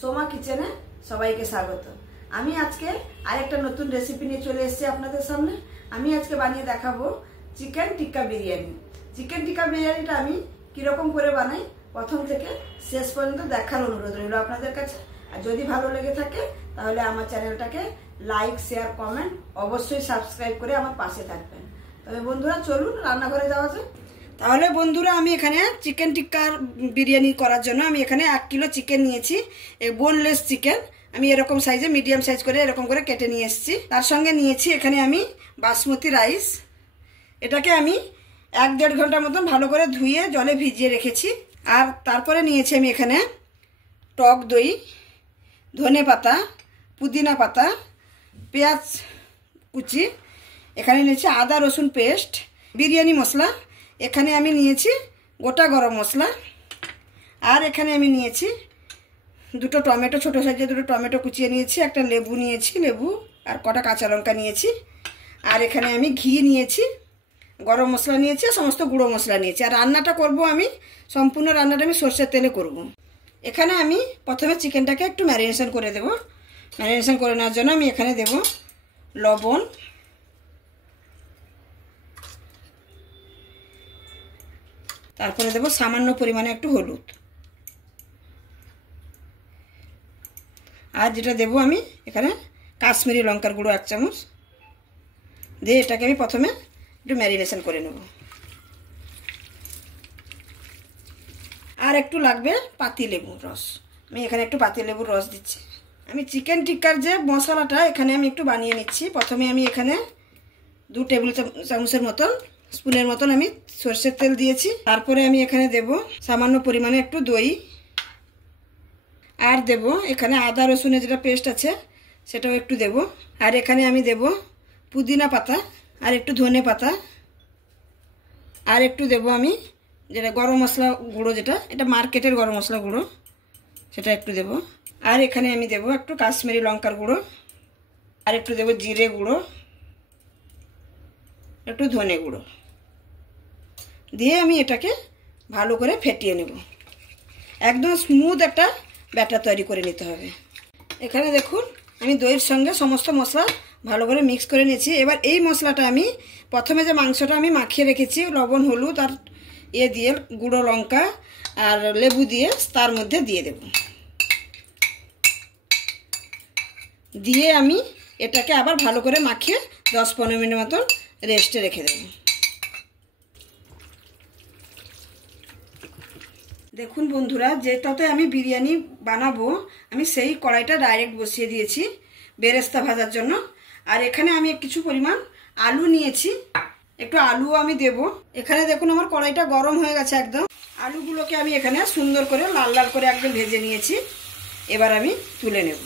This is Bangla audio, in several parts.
সোমা কিচেনে সবাইকে স্বাগত। আমি আজকে আরেকটা নতুন রেসিপি নিয়ে চলে এসেছি আপনাদের সামনে। আমি আজকে বানিয়ে দেখাবো চিকেন টিক্কা বিরিয়ানি। চিকেন টিক্কা বিরিয়ানিটা আমি কিরকম করে বানাই প্রথম থেকে শেষ পর্যন্ত দেখার অনুরোধ রইল আপনাদের কাছে। আর যদি ভালো লেগে থাকে তাহলে আমার চ্যানেলটাকে লাইক, শেয়ার, কমেন্ট অবশ্যই সাবস্ক্রাইব করে আমার পাশে থাকবেন। তবে বন্ধুরা চলুন রান্নাঘরে যাওয়া যাক। তাহলে বন্ধুরা আমি এখানে চিকেন টিক্কার বিরিয়ানি করার জন্য আমি এখানে 1 কিলো চিকেন নিয়েছি। বোনলেস চিকেন আমি এরকম সাইজে মিডিয়াম সাইজ করে এরকম করে কেটে নিয়ে এসেছি। তার সঙ্গে নিয়েছি এখানে আমি বাসমতি রাইস। এটাকে আমি 1-1.5 ঘন্টার মতন ভালো করে ধুয়ে জলে ভিজিয়ে রেখেছি। আর তারপরে নিয়েছি আমি এখানে টক দই, ধনে পাতা, পুদিনা পাতা, পেঁয়াজ কুচি, এখানে নিয়েছি আদা রসুন পেস্ট, বিরিয়ানি মশলা, এখানে আমি নিয়েছি গোটা গরম মশলা, আর এখানে আমি নিয়েছি 2টো টমেটো, ছোটো সাইজে 2টো টমেটো কুচিয়ে নিয়েছি, একটা লেবু নিয়েছি, লেবু আর কটা কাঁচা লঙ্কা নিয়েছি। আর এখানে আমি ঘি নিয়েছি, গরম মশলা নিয়েছি, সমস্ত গুঁড়ো মশলা নিয়েছি। আর রান্নাটা করব আমি সম্পূর্ণ রান্নাটা আমি সরষের তেলে করব। এখানে আমি প্রথমে চিকেনটাকে একটু ম্যারিনেশন করে দেব। ম্যারিনেশন করে নেওয়ার জন্য আমি এখানে দেব লবণ, তারপরে দেব সামান্য পরিমাণে একটু হলুদ, আর যেটা দেব আমি এখানে কাশ্মীরি লঙ্কার গুঁড়ো 1 চামচ দিয়ে এটাকে আমি প্রথমে একটু ম্যারিনেশন করে নেব। আর একটু লাগবে পাতিলেবুর রস, আমি এখানে একটু পাতিলেবুর রস দিচ্ছি। আমি চিকেন টিক্কার যে মশলাটা এখানে আমি একটু বানিয়ে নিচ্ছি। প্রথমে আমি এখানে 2 টেবিল চামচের মতন, স্পুনের মতন আমি সরষের তেল দিয়েছি। তারপরে আমি এখানে দেব সামান্য পরিমাণে একটু দই, আর দেব এখানে আদা রসুনের যেটা পেস্ট আছে সেটাও একটু দেব। আর এখানে আমি দেব পুদিনা পাতা, আর একটু ধনে পাতা, আর একটু দেব আমি যেটা গরম মশলা গুঁড়ো, যেটা এটা মার্কেটের গরম মশলা গুঁড়ো, সেটা একটু দেব। আর এখানে আমি দেব একটু কাশ্মীরি লঙ্কার গুঁড়ো, আর একটু দেব জিরে গুঁড়ো, একটু ধনে গুঁড়ো দিয়ে আমি এটাকে ভালো করে ফেটিয়ে নেব। একদম স্মুথ একটা ব্যাটার তৈরি করে নিতে হবে। এখানে দেখুন আমি দইয়ের সঙ্গে সমস্ত মশলা ভালো করে মিক্স করে নিয়েছি। এবার এই মশলাটা আমি প্রথমে যে মাংসটা আমি মাখিয়ে রেখেছি লবণ, হলুদ আর দিয়ে গুঁড়ো লঙ্কা আর লেবু দিয়ে তার মধ্যে দিয়ে দেব। দিয়ে আমি এটাকে আবার ভালো করে মাখিয়ে 10-15 মিনিট মতন রেস্টে রেখে দেব। দেখুন বন্ধুরা, যেটাতে আমি বিরিয়ানি বানাবো আমি সেই কড়াইটা ডাইরেক্ট বসিয়ে দিয়েছি বেরেস্তা ভাজার জন্য। আর এখানে আমি কিছু পরিমাণ আলু নিয়েছি, একটু আলু আমি দেব। এখানে দেখুন আমার কড়াইটা গরম হয়ে গেছে একদম। আলুগুলোকে আমি এখানে সুন্দর করে লাল লাল করে একদম ভেজে নিয়েছি। এবার আমি তুলে নেব।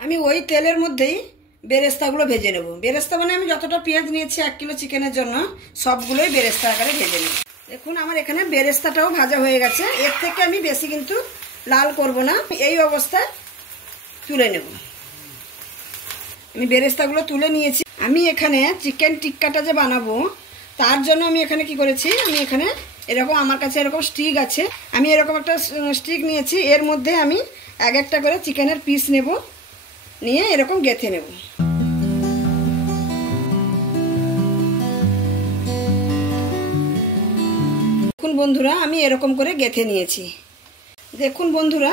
আমি ওই তেলের মধ্যেই বেরেস্তাগুলো ভেজে নেব। বেরেস্তা মানে আমি যতটা পেঁয়াজ নিয়েছি 1 কিলো চিকেনের জন্য সবগুলোই বেরেস্তা আকারে ভেজে নেব। দেখুন আমার এখানে বেরেস্তাটাও ভাজা হয়ে গেছে। এর থেকে আমি বেশি কিন্তু লাল করব না, এই অবস্থায় তুলে নেব। আমি বেরেস্তাগুলো তুলে নিয়েছি। আমি এখানে চিকেন টিক্কাটা যে বানাবো তার জন্য আমি এখানে কি করেছি, আমি এখানে এরকম আমার কাছে এরকম স্টিক আছে, আমি এরকম একটা স্টিক নিয়েছি। এর মধ্যে আমি একটা করে চিকেনের পিস নেব, নিয়ে এরকম গেঁথে নেব। দেখুন বন্ধুরা আমি এরকম করে গেঁথে নিয়েছি। দেখুন বন্ধুরা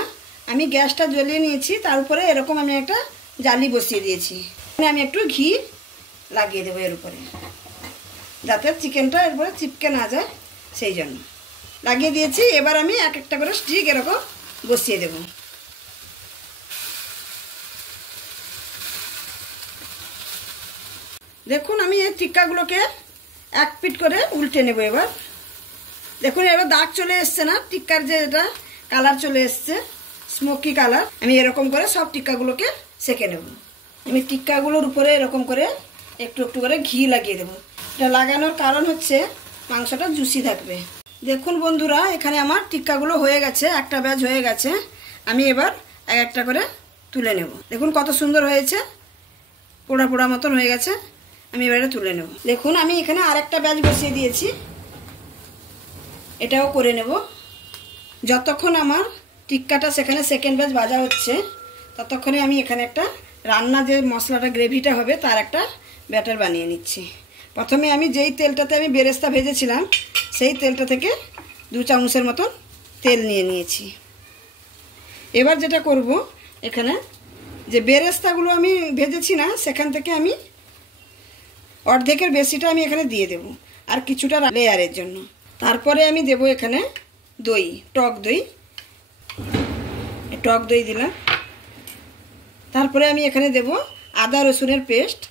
আমি গ্যাসটা জ্বলিয়ে নিয়েছি, তার উপরে এরকম আমি একটা জালি বসিয়ে দিয়েছি। আমি একটু ঘি লাগিয়ে দেবো এর উপরে, যাতে চিকেনটা এরপরে চিপকে না যায়, সেই জন্য লাগিয়ে দিয়েছি। এবার আমি একটা করে স্টিক এরকম বসিয়ে দেব। দেখুন আমি এই টিক্কাগুলোকে 1 পিঠ করে উল্টে নেব। এবার দেখুন এবার দাগ চলে এসছে না, টিক্কার যে এটা কালার চলে এসছে স্মোকি কালার। আমি এরকম করে সব টিক্কাগুলোকে সেঁকে নেব। আমি টিক্কাগুলোর উপরে এরকম করে একটু একটু করে ঘি লাগিয়ে দেবো। এটা লাগানোর কারণ হচ্ছে মাংসটা জুসি থাকবে। দেখুন বন্ধুরা এখানে আমার টিক্কাগুলো হয়ে গেছে, একটা ব্যাচ হয়ে গেছে। আমি এবার একটা করে তুলে নেব। দেখুন কত সুন্দর হয়েছে, পোড়া পোড়া মতন হয়ে গেছে। আমি এবারে তুলে নেব। দেখুন আমি এখানে আরেকটা ব্যাচ বসিয়ে দিয়েছি, এটাও করে নেব। যতক্ষণ আমার টিক্কাটা সেখানে সেকেন্ড ব্যাচ ভাজা হচ্ছে, ততক্ষণে আমি এখানে একটা রান্না যে মশলাটা গ্রেভিটা হবে তার একটা ব্যাটার বানিয়ে নিচ্ছি। প্রথমে আমি যেই তেলটাতে আমি বেরেস্তা ভেজেছিলাম সেই তেলটা থেকে 2 চামচের মতন তেল নিয়ে নিয়েছি। এবার যেটা করব, এখানে যে বেরেস্তাগুলো আমি ভেজেছি না সেখান থেকে আমি অর্ধেকের বেশিটা আমি এখানে দিয়ে দেব, আর কিছুটা লেয়ারের জন্য। তারপরে আমি দেব এখানে দই, টক দই দিলাম। তারপরে আমি এখানে দেব আদা রসুনের পেস্ট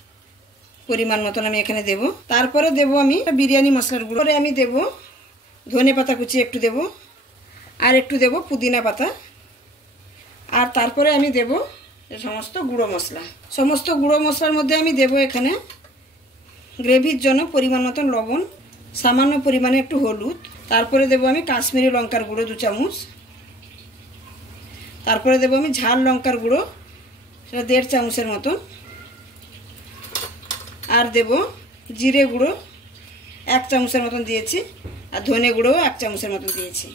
পরিমাণ মতন আমি এখানে দেব। তারপরে দেব আমি বিরিয়ানি মশলার গুঁড়ো, আমি দেব ধনে পাতা কুচি একটু দেব, আর একটু দেব পুদিনা পাতা, আর তারপরে আমি দেব সমস্ত গুঁড়ো মশলা। সমস্ত গুঁড়ো মশলার মধ্যে আমি দেব এখানে গ্রেভির জন্য পরিমাণ মতন লবণ, সামান্য পরিমাণে একটু হলুদ, তারপরে দেব আমি কাশ্মীরি লঙ্কার গুঁড়ো 2 চামচ, তারপরে দেব আমি ঝাল লঙ্কার গুঁড়ো সেটা 1.5 চামচের মতন, আর দেব জিরে গুঁড়ো 1 চামচের মতন দিয়েছি, আর ধনে গুঁড়ো 1 চামচের মতন দিয়েছি।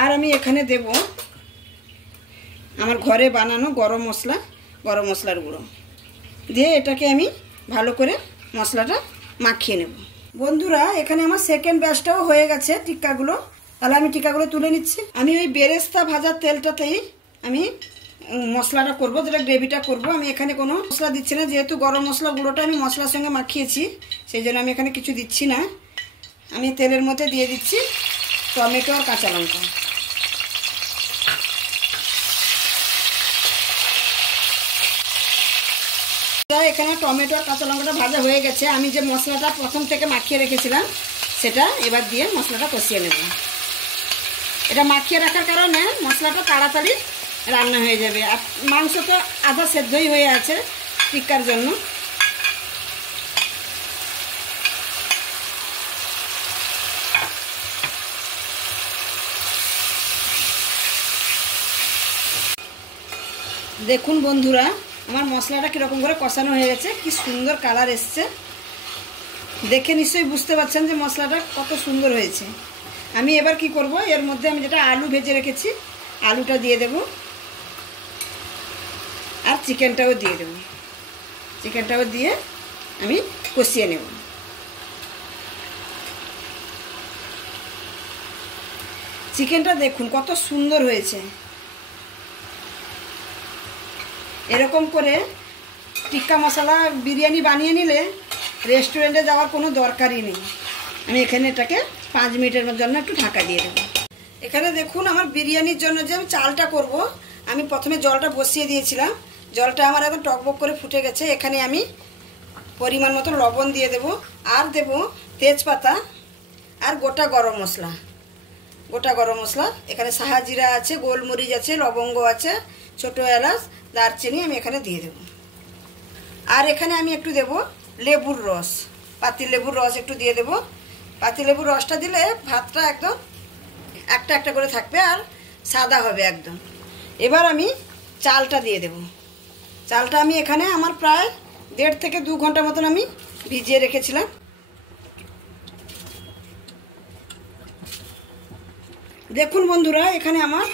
আর আমি এখানে দেব আমার ঘরে বানানো গরম মশলার গুঁড়ো দিয়ে এটাকে আমি ভালো করে মশলাটা মাখিয়ে নেব। বন্ধুরা, এখানে আমার সেকেন্ড ব্যাচটাও হয়ে গেছে টিক্কাগুলো। তাহলে আমি টিক্কাগুলো তুলে নিচ্ছি। আমি ওই বেরেস্তা ভাজার তেলটাতেই আমি মশলাটা করব, যেটা গ্রেভিটা করব। আমি এখানে কোনো মশলা দিচ্ছি না, যেহেতু গরম মশলা গুঁড়োটা আমি মশলার সঙ্গে মাখিয়েছি, সেই জন্য আমি এখানে কিছু দিচ্ছি না। আমি তেলের মধ্যে দিয়ে দিচ্ছি টমেটো আর কাঁচা লঙ্কা। এখানে টমেটো আর কাঁচা লঙ্কাটা ভাজা হয়ে গেছে। আমি যে মশলাটা প্রথম থেকে মাখিয়ে রেখেছিলাম সেটা এবার দিয়ে মশলাটা কষিয়ে নেব। এটা মাখিয়ে রাখার কারণে মশলাটা তাড়াতাড়ি রান্না হয়ে যাবে, আর মাংস তো আধা সেদ্ধই হয়ে আছে টিক্কার জন্য। দেখুন বন্ধুরা, আমার মশলাটা কীরকম করে কষানো হয়ে গেছে, কি সুন্দর কালার এসছে। দেখে নিশ্চয়ই বুঝতে পারছেন যে মশলাটা কত সুন্দর হয়েছে। আমি এবার কি করব, এর মধ্যে আমি যেটা আলু ভেজে রেখেছি আলুটা দিয়ে দেব, আর চিকেনটাও দিয়ে দেব। চিকেনটাও দিয়ে আমি কষিয়ে নেব। চিকেনটা দেখুন কত সুন্দর হয়েছে। এরকম করে টিক্কা মশলা বিরিয়ানি বানিয়ে নিলে রেস্টুরেন্টে যাওয়ার কোনো দরকারই নেই। আমি এখানে এটাকে 5 মিনিটের জন্য একটু ঢাকা দিয়ে দেবো। এখানে দেখুন আমার বিরিয়ানির জন্য যে আমি চালটা করব, আমি প্রথমে জলটা বসিয়ে দিয়েছিলাম। জলটা আমার একদম টকবক করে ফুটে গেছে। এখানে আমি পরিমাণ মতো লবণ দিয়ে দেব, আর দেব তেজপাতা আর গোটা গরম মশলা। এখানে সাহা জিরা আছে, গোলমরিচ আছে, লবঙ্গ আছে, ছোটো এলাচ, দারচিনি আমি এখানে দিয়ে দেব। আর এখানে আমি একটু দেব লেবুর রস, পাতিলেবুর রস একটু দিয়ে দেব। পাতিলেবুর রসটা দিলে ভাতটা একদম একটা একটা করে থাকবে আর সাদা হবে একদম। এবার আমি চালটা দিয়ে দেব। চালটা আমি এখানে আমার প্রায় 1.5 থেকে 2 ঘন্টা মতন আমি ভিজিয়ে রেখেছিলাম। দেখুন বন্ধুরা, এখানে আমার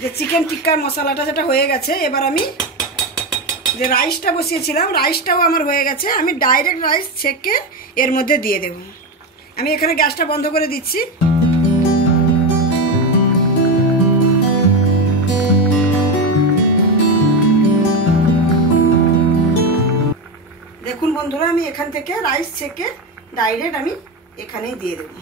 যে চিকেন টিক্কার মশলাটা সেটা হয়ে গেছে। এবার আমি যে রাইসটা বসিয়েছিলাম রাইসটাও আমার হয়ে গেছে। আমি ডাইরেক্ট রাইস ছেঁকে এর মধ্যে দিয়ে দেব। আমি এখানে গ্যাসটা বন্ধ করে দিচ্ছি। দেখুন বন্ধুরা, আমি এখান থেকে রাইস ছেঁকে ডাইরেক্ট আমি এখানেই দিয়ে দেব।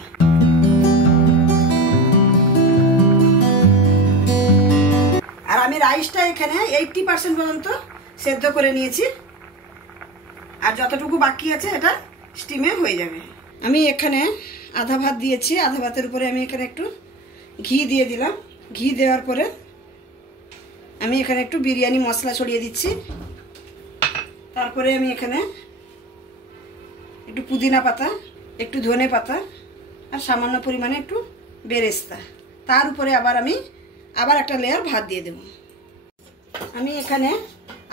আর আমি রাইসটা এখানে 80% পর্যন্ত সেদ্ধ করে নিয়েছি, আর যতটুকু বাকি আছে এটা স্টিমে হয়ে যাবে। আমি এখানে আধা ভাত দিয়েছি, আধা ভাতের উপরে আমি এখানে একটু ঘি দিয়ে দিলাম। ঘি দেওয়ার পরে আমি এখানে একটু বিরিয়ানি মশলা ছড়িয়ে দিচ্ছি। তারপরে আমি এখানে একটু পুদিনা পাতা, একটু ধনে পাতা, আর সামান্য পরিমাণে একটু বেরেস্তা, তার উপরে আবার একটা লেয়ার ভাত দিয়ে দেব। আমি এখানে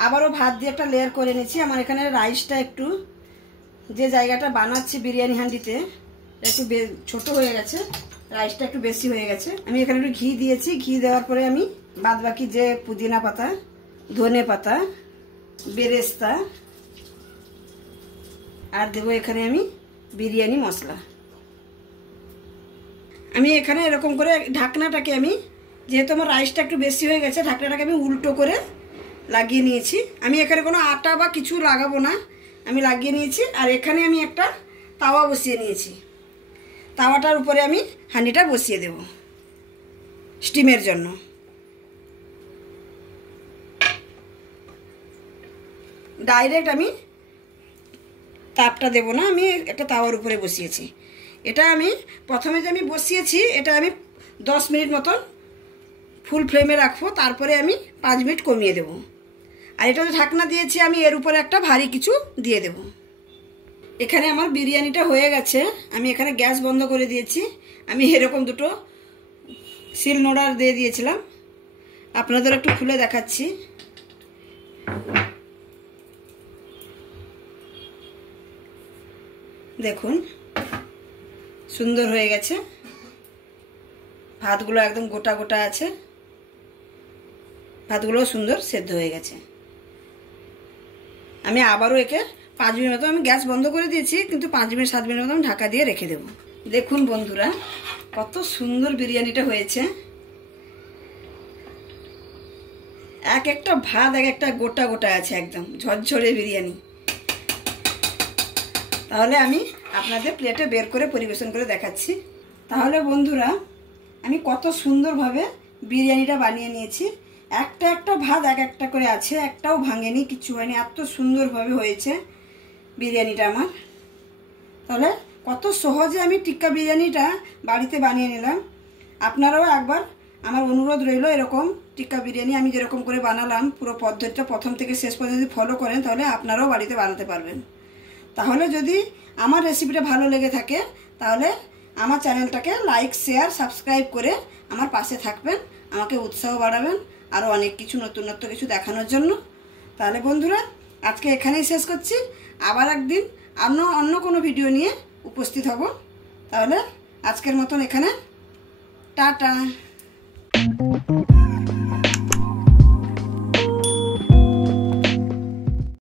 আবারও ভাত দিয়ে একটা লেয়ার করে নিয়েছি। আমার এখানে রাইসটা একটু যে জায়গাটা বানাচ্ছি বিরিয়ানি হাঁডিতে একটু ছোট হয়ে গেছে, রাইসটা একটু বেশি হয়ে গেছে। আমি এখানে একটু ঘি দিয়েছি, ঘি দেওয়ার পরে আমি বাদ বাকি যে পুদিনা পাতা, ধনে পাতা, বেরেস্তা আর দেবো এখানে আমি বিরিয়ানি মশলা। আমি এখানে এরকম করে ঢাকনাটাকে আমি, যেহেতু আমার রাইসটা একটু বেশি হয়ে গেছে, ঢাকনাটাকে আমি উল্টো করে লাগিয়ে নিয়েছি। আমি এখানে কোনো আটা বা কিছু লাগাবো না, আমি লাগিয়ে নিয়েছি। আর এখানে আমি একটা তাওয়া বসিয়ে নিয়েছি, তাওয়াটার উপরে আমি হাঁড়িটা বসিয়ে দেব স্টিমের জন্য। ডাইরেক্ট আমি তাপটা দেব না, আমি একটা তাওয়ার উপরে বসিয়েছি। এটা আমি প্রথমে যে আমি বসিয়েছি এটা আমি 10 মিনিট মতন ফুল ফ্লেমে রাখবো, তারপরে আমি 5 মিনিট কমিয়ে দেব। আর এটা যে ঢাকনা দিয়েছি আমি এর উপরে একটা ভারী কিছু দিয়ে দেব। এখানে আমার বিরিয়ানিটা হয়ে গেছে, আমি এখানে গ্যাস বন্ধ করে দিয়েছি। আমি এরকম দুটো সিল নোড়া দিয়ে দিয়েছিলাম, আপনাদের একটু খুলে দেখাচ্ছি। দেখুন সুন্দর হয়ে গেছে, ভাতগুলো একদম গোটা গোটা আছে, ভাতগুলো সুন্দর সেদ্ধ হয়ে গেছে। আমি আবারও একে 5 মিনিট মতো, আমি গ্যাস বন্ধ করে দিয়েছি, কিন্তু 5 মিনিট 7 মিনিট মতো আমি ঢাকা দিয়ে রেখে দেব। দেখুন বন্ধুরা কত সুন্দর বিরিয়ানিটা হয়েছে। এক একটা ভাত এক একটা গোটা গোটা আছে, একদম ঝরঝরে বিরিয়ানি। তাহলে আমি আপনাদের প্লেটে বের করে পরিবেশন করে দেখাচ্ছি। তাহলে বন্ধুরা আমি কত সুন্দরভাবে বিরিয়ানিটা বানিয়ে নিয়েছি। একটা একটা ভাত এক একটা করে আছে, একটাও ভাঙেনি, কিচ্ছু হয়নি, এত সুন্দরভাবে হয়েছে বিরিয়ানিটা আমার। তাহলে কত সহজে আমি টিক্কা বিরিয়ানিটা বাড়িতে বানিয়ে নিলাম। আপনারাও একবার, আমার অনুরোধ রইল, এরকম টিক্কা বিরিয়ানি আমি যেরকম করে বানালাম পুরো পদ্ধতিটা প্রথম থেকে শেষ পর্যন্ত যদি ফলো করেন তাহলে আপনারাও বাড়িতে বানাতে পারবেন। তাহলে যদি আমার রেসিপিটা ভালো লেগে থাকে তাহলে আমার চ্যানেলটাকে লাইক, শেয়ার, সাবস্ক্রাইব করে আমার পাশে থাকবেন, আমাকে উৎসাহ বাড়াবেন আরও অনেক কিছু নতুনত্ব কিছু দেখানোর জন্য। তাহলে বন্ধুরা আজকে এখানেই শেষ করছি, আবার একদিন অন্য কোনো ভিডিও নিয়ে উপস্থিত হব। তাহলে আজকের মতন এখানে টাটা।